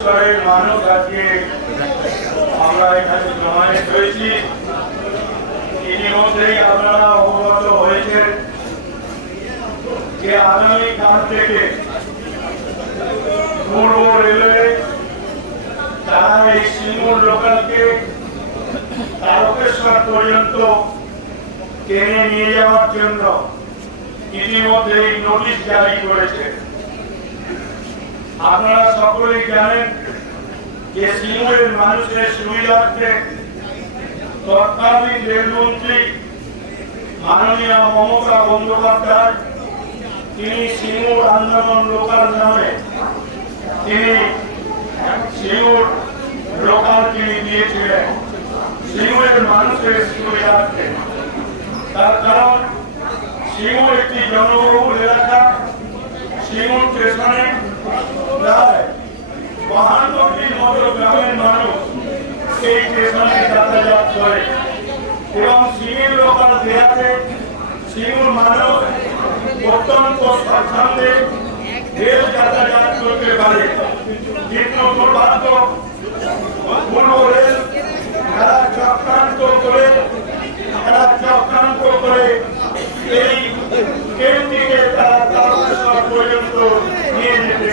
ঈশ্বরের মানুষ আজকে আমরা এখানে জমায়েত হয়েছি। ইতিমধ্যেই আপনারা তারকেশ্বর পর্যন্ত টেনে নিয়ে যাওয়ার জন্য ইতিমধ্যেই নোটিশ জারি করেছে। আপনারা সকলেই জানেন যে সিঙ্গুরের মানুষের সুবিধার্থে তৎকালীন রেলমন্ত্রী মাননীয় মমতা বন্দ্যোপাধ্যায় তিনি সিঙ্গুর আন্দোলন লোকাল নামে তিনি সিঙ্গুর লোকাল তিনি দিয়েছিলেন সিঙ্গুরের মানুষের সুবিধার্থে। তার কারণ সিঙ্গুর একটি জনবহুল এলাকা, সিঙ্গুর স্টেশনে মহানগরীর মতো সেই যাতায়াত করে এবং সিঙ্গির লোকাল দেয়াতে সিঙ্গুর মানুষ যাতায়াত করতে পারে কিন্তু দুর্ভাগ্য করে তারা পর্যন্ত নিয়ে যেতে